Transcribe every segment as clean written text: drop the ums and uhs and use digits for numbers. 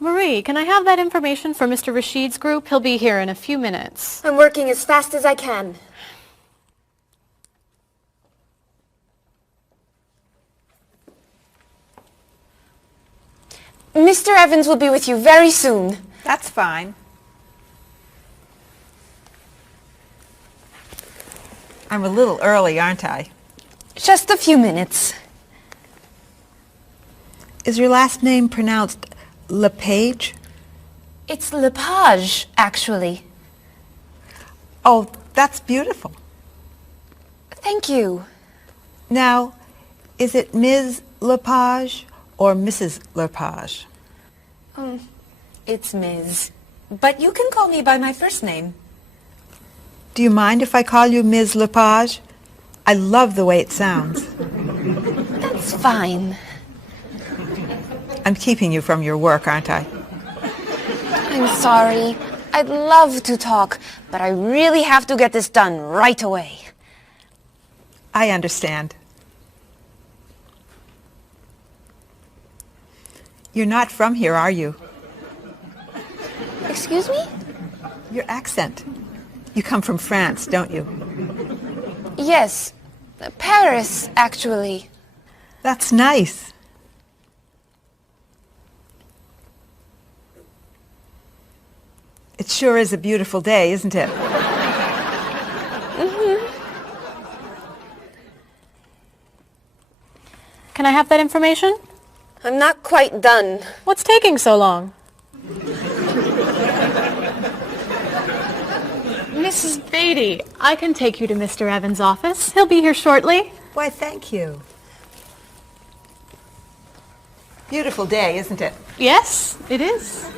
Marie, can I have that information for Mr. Rashid's group? He'll be here in a few minutes. I'm working as fast as I can. Mr. Evans will be with you very soon. That's fine. I'm a little early, aren't I? Just a few minutes. Is your last name pronounced LePage? It's Lepage, actually. Oh, that's beautiful. Thank you. Now, is it Ms. Lepage or Mrs. Lepage? It's Ms. But you can call me by my first name. Do you mind if I call you Ms. Lepage? I love the way it sounds. That's fine. I'm keeping you from your work, aren't I? I'm sorry. I'd love to talk, but I really have to get this done right away. I understand. You're not from here, are you? Excuse me? Your accent. You come from France, don't you? Yes. Paris, actually. That's nice. It sure is a beautiful day, isn't it? Can I have that information? I'm not quite done. What's taking so long? Mrs. Beatty, I can take you to Mr. Evans' office. He'll be here shortly. Why, thank you. Beautiful day, isn't it? Yes, it is.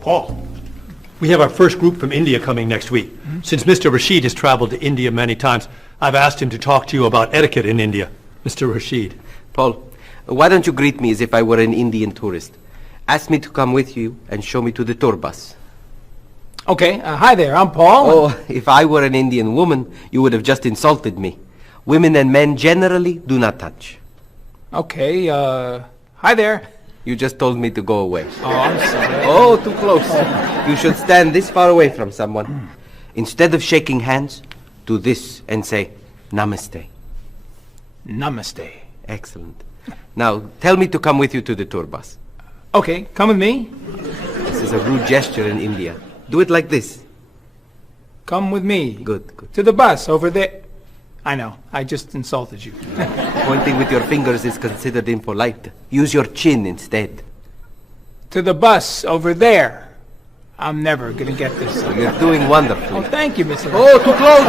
Paul, we have our first group from India coming next week. Since Mr. Rashid has traveled to India many times, I've asked him to talk to you about etiquette in India. Mr. Rashid. Paul, why don't you greet me as if I were an Indian tourist? Ask me to come with you and show me to the tour bus. Okay, hi there, I'm Paul. Oh, if I were an Indian woman, you would have just insulted me. Women and men generally do not touch. Okay, hi there. You just told me to go away. Oh, I'm sorry. Oh, too close. You should stand this far away from someone. Instead of shaking hands, do this and say, Namaste. Namaste. Excellent. Now, tell me to come with you to the tour bus. Okay, come with me. This is a rude gesture in India. Do it like this. Come with me. Good, good. To the bus over there. I know, I just insulted you. Pointing with your fingers is considered impolite. Use your chin instead. To the bus over there. I'm never gonna get this. You're doing wonderfully. Oh, thank you, Mr. Oh, too close!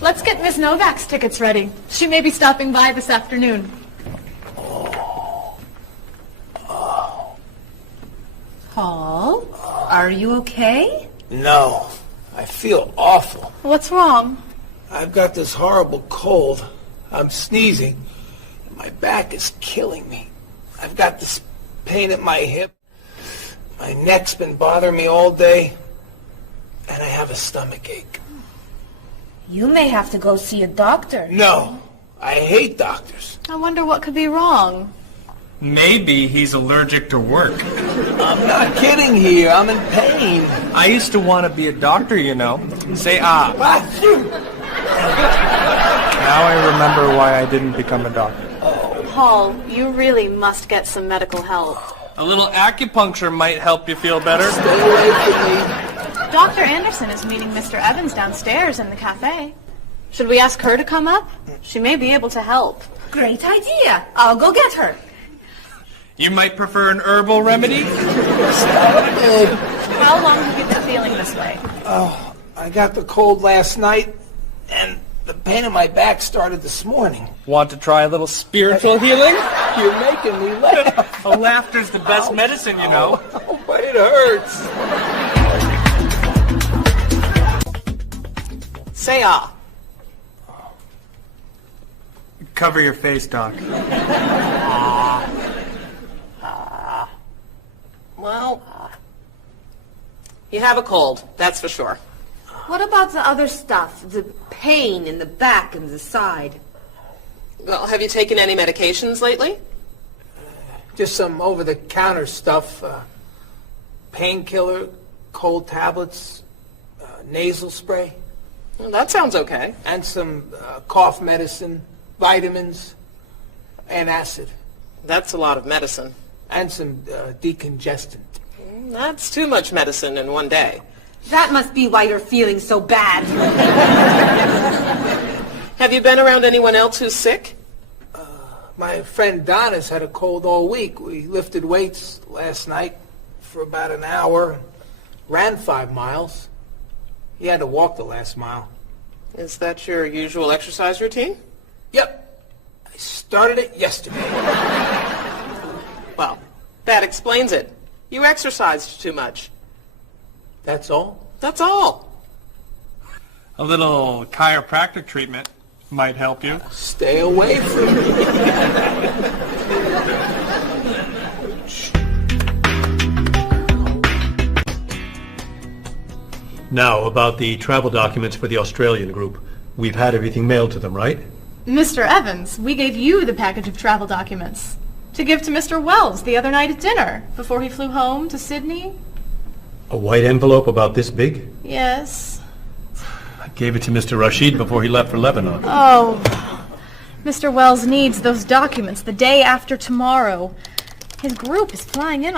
Let's get Ms. Novak's tickets ready. She may be stopping by this afternoon. Paul, are you okay? No, I feel awful. What's wrong? I've got this horrible cold. I'm sneezing. And my back is killing me. I've got this pain at my hip. My neck's been bothering me all day. And I have a stomach ache. You may have to go see a doctor. No, I hate doctors. I wonder what could be wrong. Maybe he's allergic to work. I'm not kidding here. I'm in pain. I used to want to be a doctor, you know. Say ah. What? Now I remember why I didn't become a doctor. Paul, you really must get some medical help. A little acupuncture might help you feel better. Stay away from me. Dr. Anderson is meeting Mr. Evans downstairs in the cafe. Should we ask her to come up? She may be able to help. Great idea. I'll go get her. You might prefer an herbal remedy? How long have you been feeling this way? I got the cold last night, and the pain in my back started this morning. Want to try a little spiritual healing? You're making me laugh. Oh, laughter's the best medicine, you know. Oh, but it hurts. Say ah. Cover your face, Doc. Well, you have a cold, that's for sure. What about the other stuff? The pain in the back and the side? Well, have you taken any medications lately? Just some over-the-counter stuff. Painkiller, cold tablets, nasal spray, Well, that sounds okay. and some cough medicine, vitamins, antacid, That's a lot of medicine. and some decongestant. That's too much medicine in one day. That must be why you're feeling so bad. Have you been around anyone else who's sick? My friend Don has had a cold all week. We lifted weights last night for about an hour, ran 5 miles. He had to walk the last mile. Is that your usual exercise routine? Yep. I started it yesterday. Well, that explains it. You exercised too much. That's all? That's all. A little chiropractic treatment might help you. Stay away from me. Now, about the travel documents for the Australian group. We've had everything mailed to them, right? Mr. Evans, we gave you the package of travel documents to give to Mr. Wells the other night at dinner before he flew home to Sydney. A white envelope about this big? Yes. I gave it to Mr. Rashid before he left for Lebanon. Oh, Mr. Wells needs those documents the day after tomorrow. His group is flying in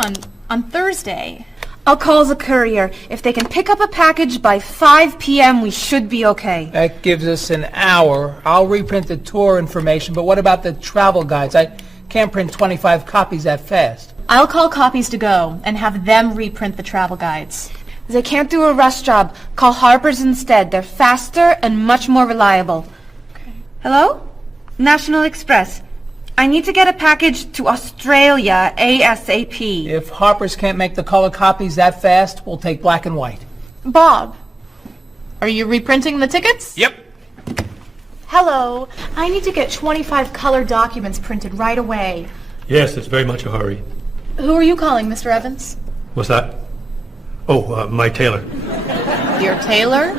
on Thursday. I'll call the courier. If they can pick up a package by 5 p.m., we should be okay. That gives us an hour. I'll reprint the tour information, but what about the travel guides? I can't print 25 copies that fast. I'll call Copies to Go and have them reprint the travel guides. They can't do a rush job. Call Harper's instead. They're faster and much more reliable. Okay. Hello? National Express. I need to get a package to Australia ASAP. If Harper's can't make the color copies that fast, we'll take black and white. Bob, are you reprinting the tickets? Yep. Hello. I need to get 25 color documents printed right away. Yes, it's very much a hurry. Who are you calling, Mr. Evans? What's that? Oh, my tailor. Your tailor?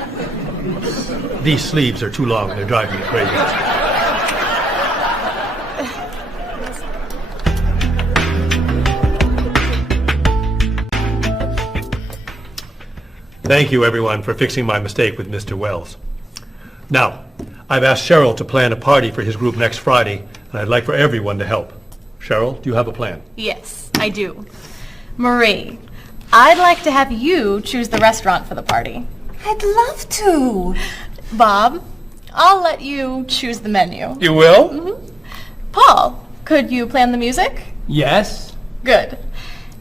These sleeves are too long. They're driving me crazy. Thank you, everyone, for fixing my mistake with Mr. Wells. Now, I've asked Cheryl to plan a party for his group next Friday, and I'd like for everyone to help. Cheryl, do you have a plan? Yes, I do. Marie, I'd like to have you choose the restaurant for the party. I'd love to. Bob, I'll let you choose the menu. You will? Paul, could you plan the music? Yes. Good.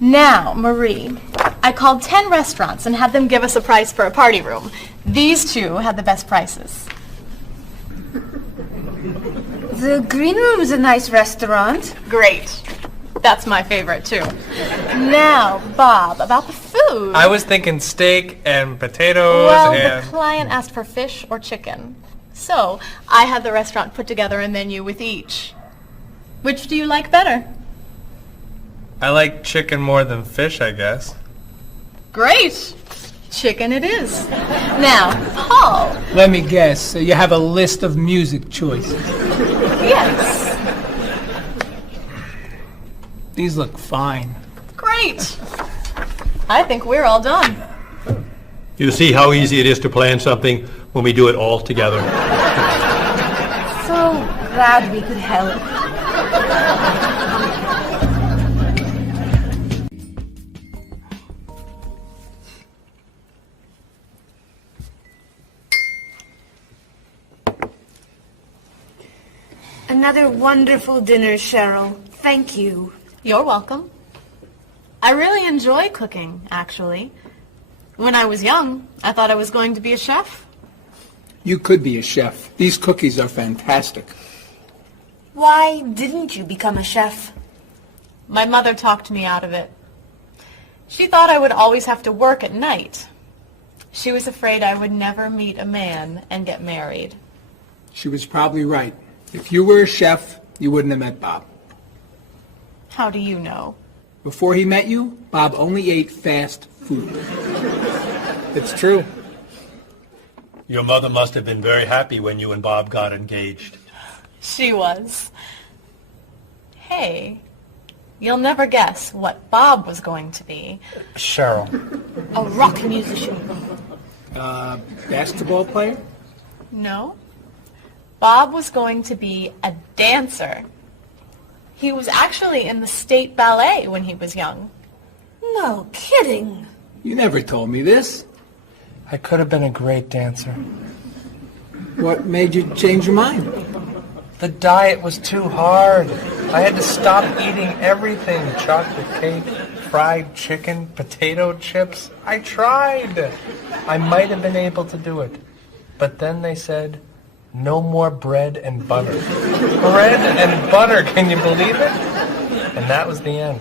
Now, Marie, I called 10 restaurants and had them give us a price for a party room. These two had the best prices. The Green Room's a nice restaurant. Great. That's my favorite, too. Now, Bob, about the food. I was thinking steak and potatoes Well, and... the client asked for fish or chicken. So, I had the restaurant put together a menu with each. Which do you like better? I like chicken more than fish, I guess. Great. Chicken it is. Now, Paul. Let me guess. You have a list of music choices. Yes. These look fine. Great. I think we're all done. You see how easy it is to plan something when we do it all together? So glad we could help. Another wonderful dinner, Cheryl. Thank you. You're welcome. I really enjoy cooking, actually. When I was young, I thought I was going to be a chef. You could be a chef. These cookies are fantastic. Why didn't you become a chef? My mother talked me out of it. She thought I would always have to work at night. She was afraid I would never meet a man and get married. She was probably right. If you were a chef, you wouldn't have met Bob. How do you know? Before he met you, Bob only ate fast food. It's true. Your mother must have been very happy when you and Bob got engaged. She was. Hey, you'll never guess what Bob was going to be. Cheryl. A rock musician. Basketball player? No. Bob was going to be a dancer. He was actually in the state ballet when he was young. No kidding. You never told me this. I could have been a great dancer. What made you change your mind? The diet was too hard. I had to stop eating everything. Chocolate cake, fried chicken, potato chips. I tried. I might have been able to do it. But then they said, no more bread and butter. Bread and butter, can you believe it? And that was the end.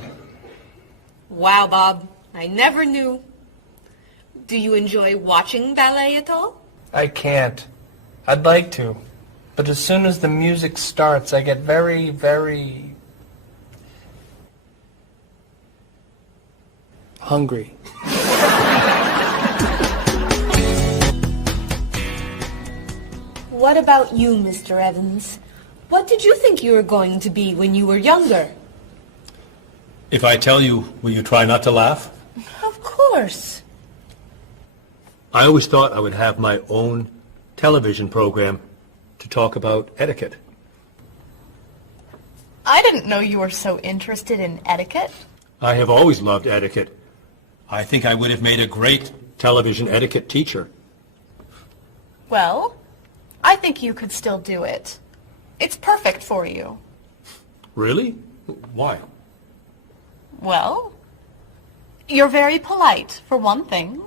Wow, Bob. I never knew. Do you enjoy watching ballet at all? I can't. I'd like to. But as soon as the music starts, I get very, very hungry. What about you, Mr. Evans? What did you think you were going to be when you were younger? If I tell you, will you try not to laugh? Of course. I always thought I would have my own television program to talk about etiquette. I didn't know you were so interested in etiquette. I have always loved etiquette. I think I would have made a great television etiquette teacher. Well, I think you could still do it. It's perfect for you. Really? Why? Well, you're very polite, for one thing.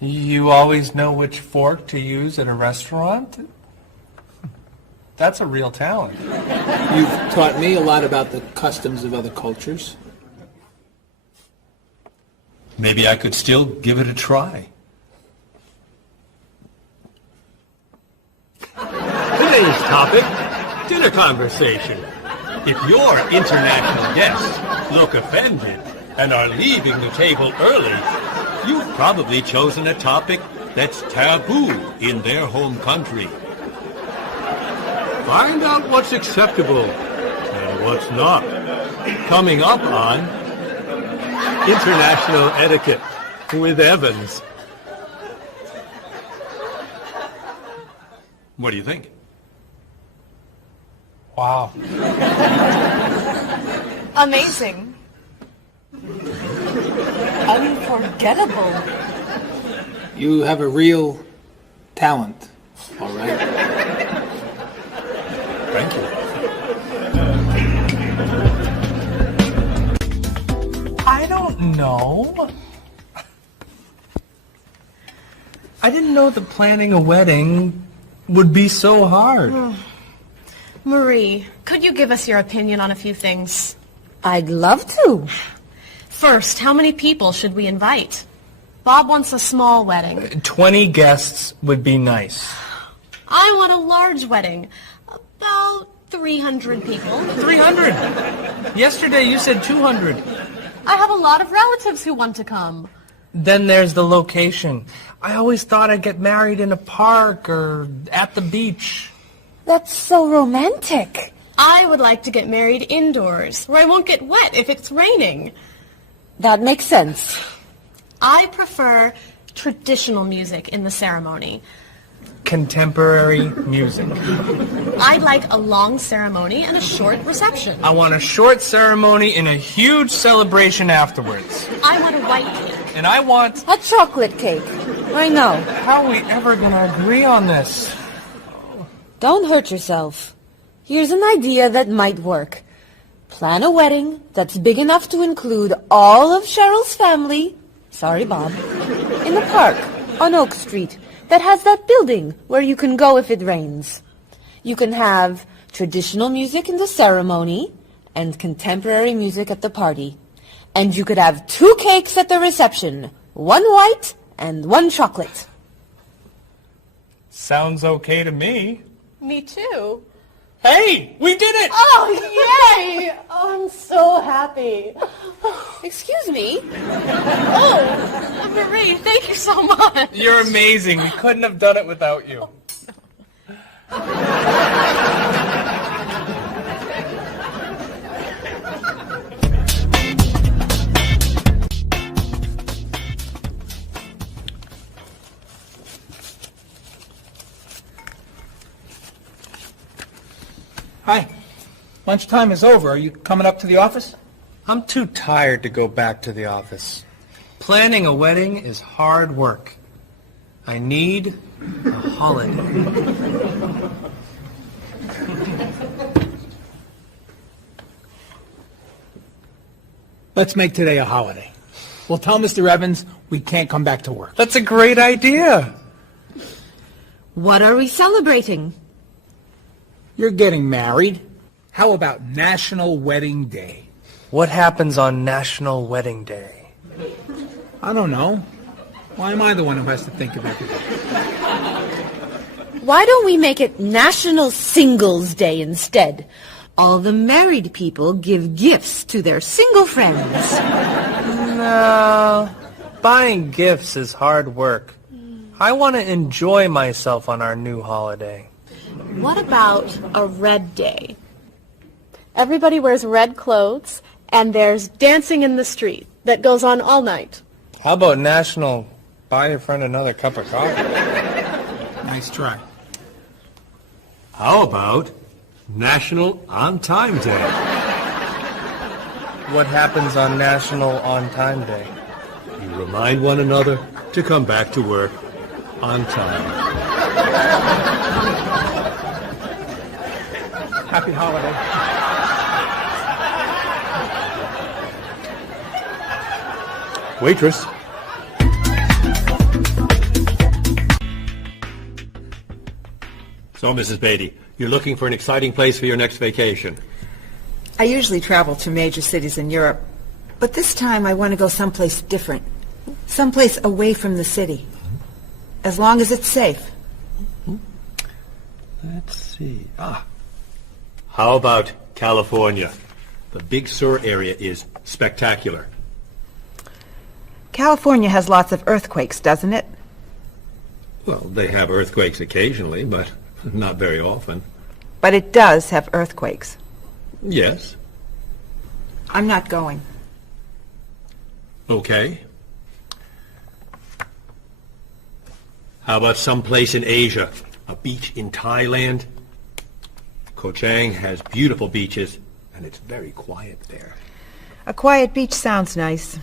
You always know which fork to use at a restaurant? That's a real talent. You've taught me a lot about the customs of other cultures. Maybe I could still give it a try. Today's topic, dinner conversation. If your international guests look offended and are leaving the table early, you've probably chosen a topic that's taboo in their home country. Find out what's acceptable and what's not. Coming up on International Etiquette with Evans. What do you think? Wow. Amazing. Unforgettable. You have a real talent, all right? Thank you. I don't know. I didn't know that planning a wedding would be so hard. Marie, could you give us your opinion on a few things? I'd love to. First, how many people should we invite? Bob wants a small wedding. 20 guests would be nice. I want a large wedding. About 300 people. 300? Yesterday you said 200. I have a lot of relatives who want to come. Then there's the location. I always thought I'd get married in a park or at the beach. That's so romantic. I would like to get married indoors, where I won't get wet if it's raining. That makes sense. I prefer traditional music in the ceremony. Contemporary music. I'd like a long ceremony and a short reception. I want a short ceremony and a huge celebration afterwards. I want a white cake. And I want... A chocolate cake. I know. How are we ever going to agree on this? Don't hurt yourself. Here's an idea that might work. Plan a wedding that's big enough to include all of Cheryl's family, sorry Bob, in a park on Oak Street that has that building where you can go if it rains. You can have traditional music in the ceremony and contemporary music at the party. And you could have 2 cakes at the reception, 1 white and 1 chocolate. Sounds okay to me. Me too. Hey, we did it! Oh, yay! Oh, I'm so happy. Excuse me? Oh, Marie, thank you so much. You're amazing. We couldn't have done it without you. Hi. Lunchtime is over. Are you coming up to the office? I'm too tired to go back to the office. Planning a wedding is hard work. I need a holiday. Let's make today a holiday. We'll tell Mr. Evans we can't come back to work. That's a great idea. What are we celebrating? You're getting married. How about National Wedding Day? What happens on National Wedding Day? I don't know. Why am I the one who has to think of everything? Why don't we make it National Singles Day instead? All the married people give gifts to their single friends. No, buying gifts is hard work. I want to enjoy myself on our new holiday. What about a red day? Everybody wears red clothes, and there's dancing in the street that goes on all night. How about National Buy Your Friend Another Cup of Coffee? Nice try. How about National On Time Day? What happens on National On Time Day? You remind one another to come back to work on time. Happy holiday. Waitress. So, Mrs. Beatty, you're looking for an exciting place for your next vacation. I usually travel to major cities in Europe, but this time I want to go someplace different. Someplace away from the city. As long as it's safe. Let's see. How about California? The Big Sur area is spectacular. California has lots of earthquakes, doesn't it? Well, they have earthquakes occasionally, but not very often. But it does have earthquakes. Yes. I'm not going. Okay. How about someplace in Asia? A beach in Thailand? Koh Chang has beautiful beaches, and it's very quiet there. A quiet beach sounds nice.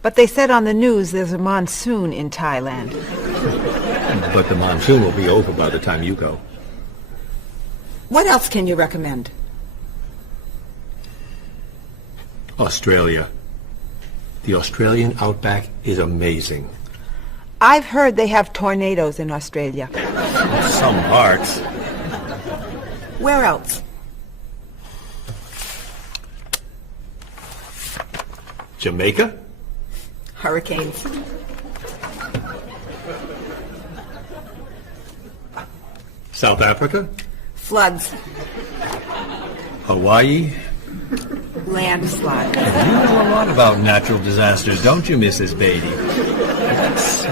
But they said on the news there's a monsoon in Thailand. But the monsoon will be over by the time you go. What else can you recommend? Australia. The Australian outback is amazing. I've heard they have tornadoes in Australia. Some parts. Where else? Jamaica? Hurricanes. South Africa? Floods. Hawaii? Landslide. You know a lot about natural disasters, don't you, Mrs. Beatty? Let's see.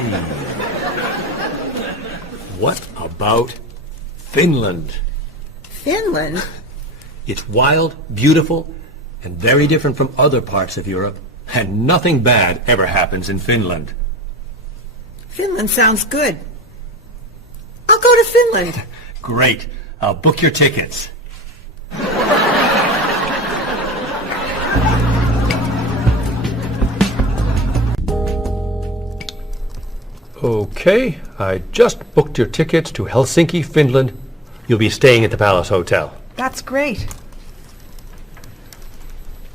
What about Finland? Finland? It's wild, beautiful, and very different from other parts of Europe, and nothing bad ever happens in Finland. Finland sounds good. I'll go to Finland. Great. I'll book your tickets. Okay, I just booked your tickets to Helsinki, Finland. You'll be staying at the Palace Hotel. That's great.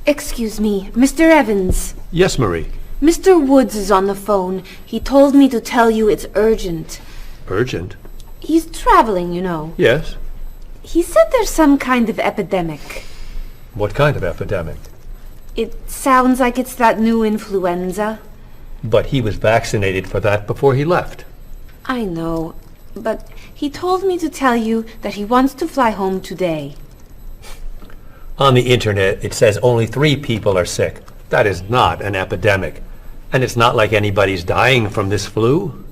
Excuse me, Mr. Evans. Yes, Marie. Mr. Woods is on the phone. He told me to tell you it's urgent. Urgent? He's traveling, you know. Yes. He said there's some kind of epidemic. What kind of epidemic? It sounds like it's that new influenza. But he was vaccinated for that before he left. I know, but he told me to tell you that he wants to fly home today. On the internet, it says only 3 people are sick. That is not an epidemic. And it's not like anybody's dying from this flu.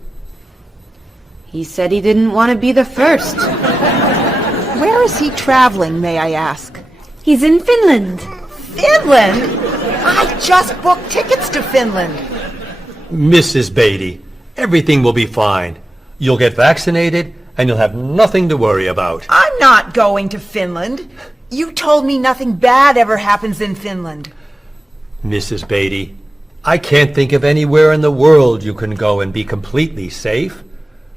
He said he didn't want to be the first. Where is he traveling, may I ask? He's in Finland. Finland? I just booked tickets to Finland. Mrs. Beatty, everything will be fine. You'll get vaccinated, and you'll have nothing to worry about. I'm not going to Finland. You told me nothing bad ever happens in Finland. Mrs. Beatty, I can't think of anywhere in the world you can go and be completely safe.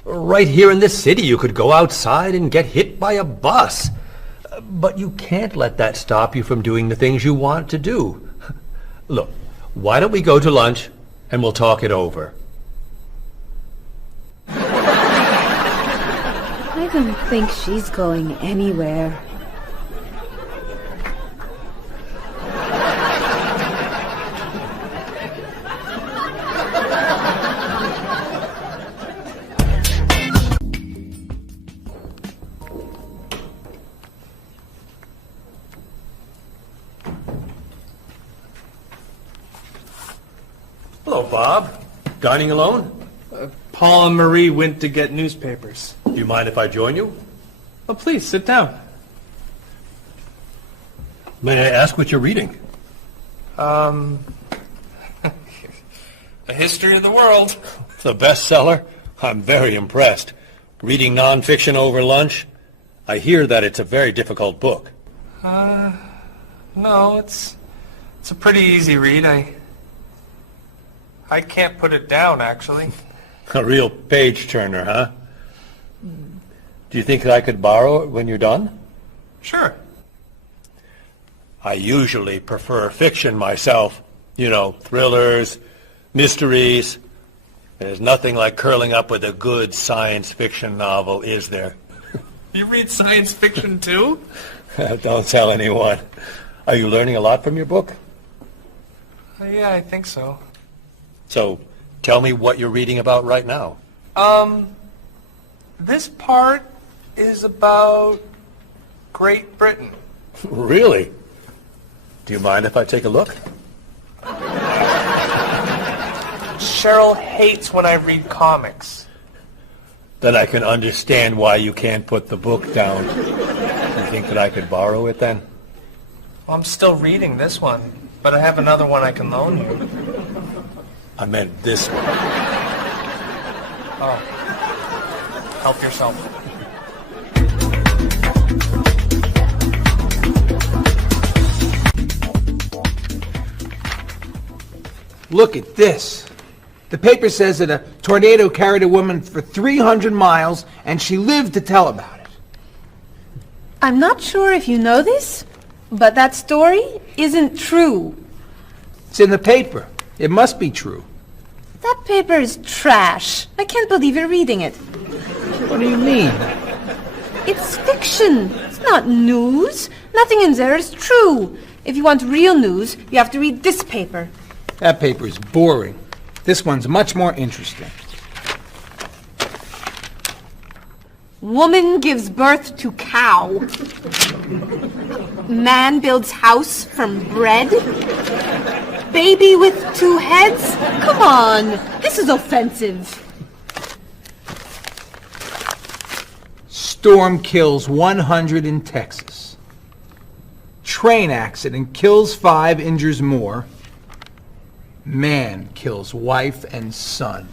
Right here in this city, you could go outside and get hit by a bus. But you can't let that stop you from doing the things you want to do. Look, why don't we go to lunch and we'll talk it over? I don't think she's going anywhere. Hello, Bob. Dining alone? Paul and Marie went to get newspapers. Do you mind if I join you? Oh, please, sit down. May I ask what you're reading? A History of the World. It's a bestseller. I'm very impressed. Reading nonfiction over lunch? I hear that it's a very difficult book. No, it's a pretty easy read. I can't put it down, actually. A real page-turner, huh? Do you think I could borrow it when you're done? Sure. I usually prefer fiction myself. You know, thrillers, mysteries. There's nothing like curling up with a good science fiction novel, is there? You read science fiction, too? Don't tell anyone. Are you learning a lot from your book? Yeah, I think so. So, tell me what you're reading about right now. This part is about Great Britain. Really? Do you mind if I take a look? Cheryl hates when I read comics. Then I can understand why you can't put the book down. You think that I could borrow it then? Well, I'm still reading this one, but I have another one I can loan you. I meant this one. Oh. Help yourself. Look at this. The paper says that a tornado carried a woman for 300 miles, and she lived to tell about it. I'm not sure if you know this, but that story isn't true. It's in the paper. It must be true. That paper is trash. I can't believe you're reading it. What do you mean? It's fiction. It's not news. Nothing in there is true. If you want real news, you have to read this paper. That paper is boring. This one's much more interesting. Woman gives birth to cow. Man builds house from bread. Baby with 2 heads? Come on, this is offensive. Storm kills 100 in Texas. Train accident kills 5, injures more. Man kills wife and son.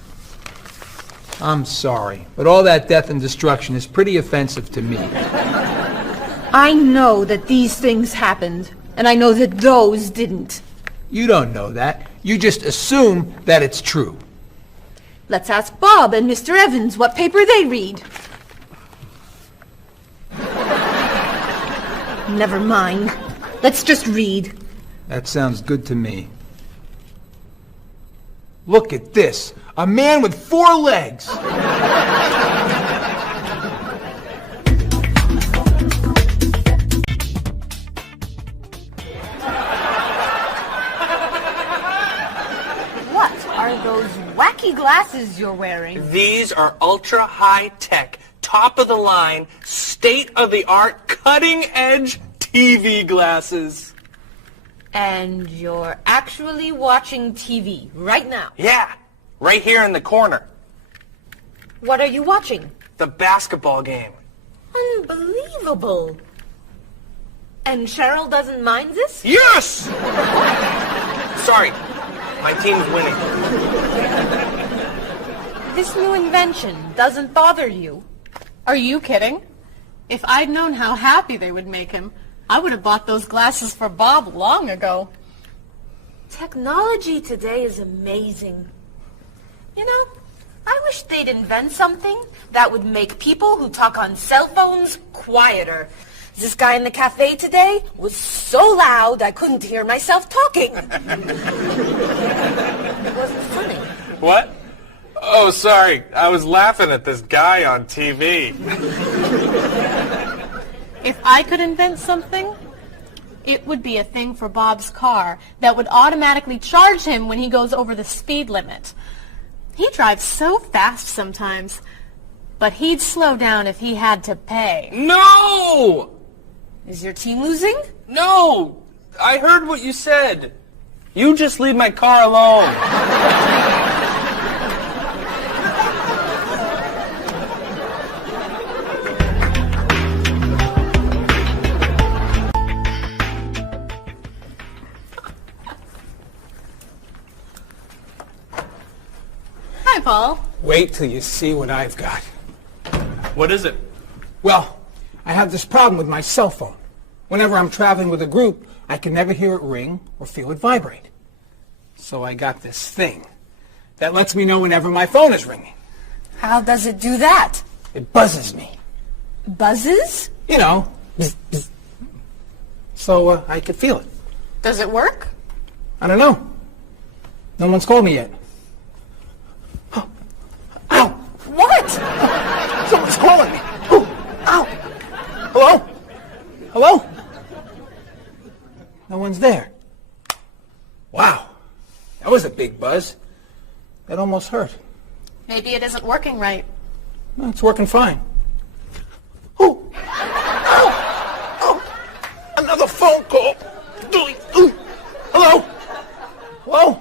I'm sorry, but all that death and destruction is pretty offensive to me. I know that these things happened, and I know that those didn't. You don't know that. You just assume that it's true. Let's ask Bob and Mr. Evans what paper they read. Never mind. Let's just read. That sounds good to me. Look at this. A man with 4 legs. What are those wacky glasses you're wearing? These are ultra high tech, top of the line, state of the art, cutting edge TV glasses. And you're actually watching TV right now? Yeah, right here in the corner. What are you watching? The basketball game. Unbelievable. And Cheryl doesn't mind this? Yes! Sorry, my team's winning. This new invention doesn't bother you? Are you kidding? If I'd known how happy they would make him, I would have bought those glasses for Bob long ago. Technology today is amazing. You know, I wish they'd invent something that would make people who talk on cell phones quieter. This guy in the cafe today was so loud I couldn't hear myself talking. It wasn't funny. What? Oh, sorry. I was laughing at this guy on TV. If I could invent something, it would be a thing for Bob's car that would automatically charge him when he goes over the speed limit. He drives so fast sometimes, but he'd slow down if he had to pay. No! Is your team losing? No! I heard what you said. You just leave my car alone. Hi, Paul. Wait till you see what I've got. What is it? Well, I have this problem with my cell phone. Whenever I'm traveling with a group, I can never hear it ring or feel it vibrate. So I got this thing that lets me know whenever my phone is ringing. How does it do that? It buzzes me. Buzzes? You know, bzz, bzz. So I can feel it. Does it work? I don't know. No one's called me yet. Ow! What? Someone's calling me. Ooh, ow! Hello? Hello? No one's there. Wow. That was a big buzz. That almost hurt. Maybe it isn't working right. No, it's working fine. Ooh! Ow! Oh! Another phone call. Ooh. Hello? Hello?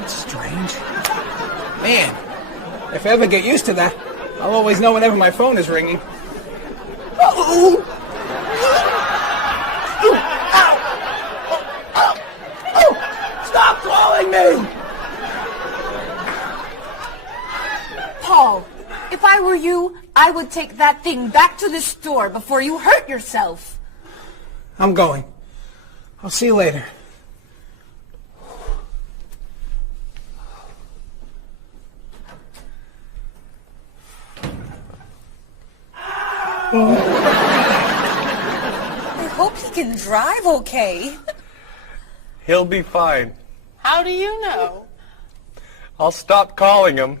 That's strange. Man, if I ever get used to that, I'll always know whenever my phone is ringing. Ooh. Ooh. Ow. Oh. Oh. Stop calling me! Paul, if I were you, I would take that thing back to the store before you hurt yourself. I'm going. I'll see you later. I hope he can drive okay. He'll be fine. How do you know? I'll stop calling him.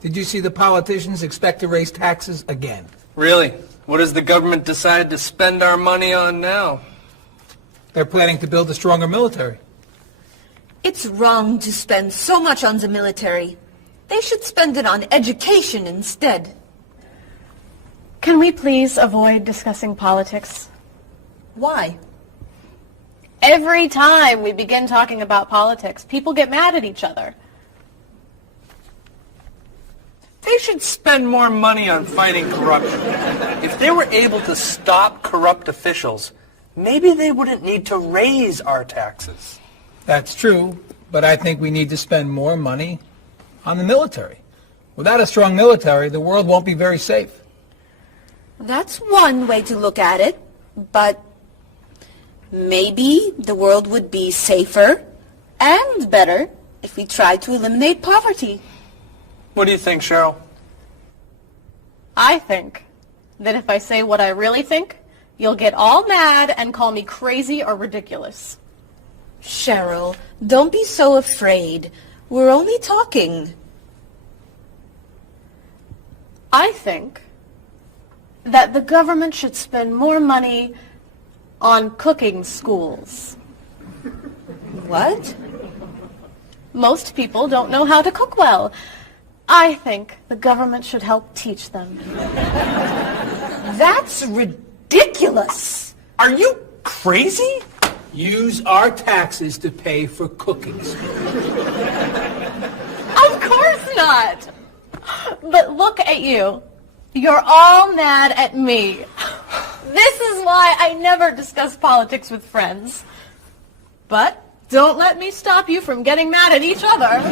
Did you see the politicians expect to raise taxes again? Really? What has the government decided to spend our money on now? They're planning to build a stronger military. It's wrong to spend so much on the military. They should spend it on education instead. Can we please avoid discussing politics? Why? Every time we begin talking about politics, people get mad at each other. They should spend more money on fighting corruption. If they were able to stop corrupt officials, maybe they wouldn't need to raise our taxes. That's true, but I think we need to spend more money on the military. Without a strong military, the world won't be very safe. That's one way to look at it, but maybe the world would be safer and better if we tried to eliminate poverty. What do you think, Cheryl? I think that if I say what I really think, you'll get all mad and call me crazy or ridiculous. Cheryl, don't be so afraid. We're only talking. I think that the government should spend more money on cooking schools. What? Most people don't know how to cook well. I think the government should help teach them. That's ridiculous. Are you crazy? Use our taxes to pay for cooking. Of course not. But look at you. You're all mad at me. This is why I never discuss politics with friends. But don't let me stop you from getting mad at each other.